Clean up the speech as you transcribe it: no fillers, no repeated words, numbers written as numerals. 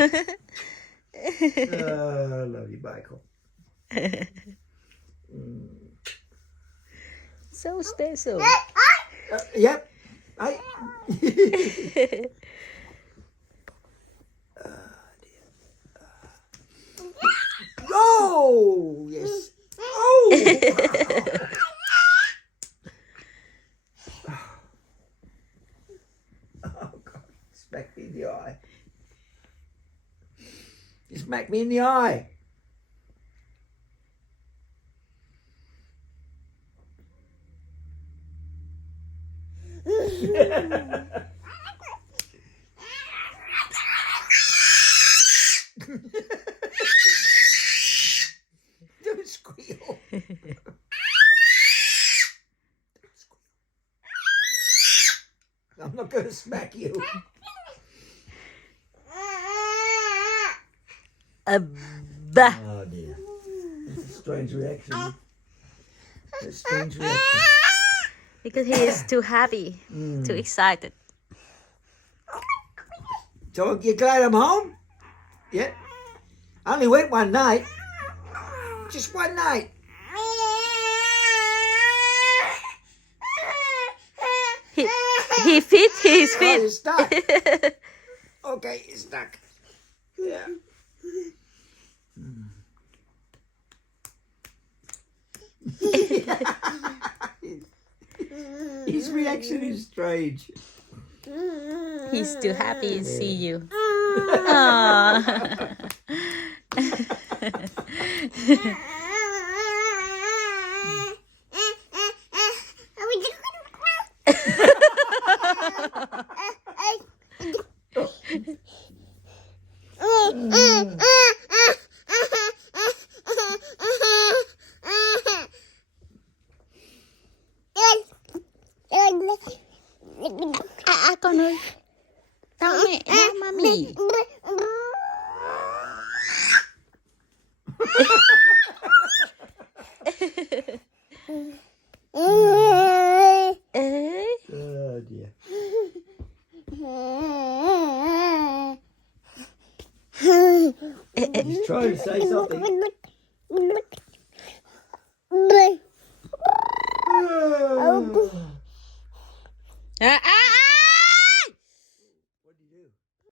Oh, love you, Michael. So special. Yep. Hey. Oh, yes. Oh. Oh, God. Smack me in the eye. You smacked me in the eye. Don't squeal. I'm not going to smack you. Bah. Oh dear. That's a strange reaction. That's a strange reaction. Because he is too happy, too excited. So you glad I'm home? Yeah. I only went one night. Just one night. He fit his Oh, feet. you're stuck. Okay, you're stuck. Yeah. His reaction is strange. He's too happy to see you. Aww. Con ơi. Đau mẹ, đau mami. Oh dear. He's trying to say something.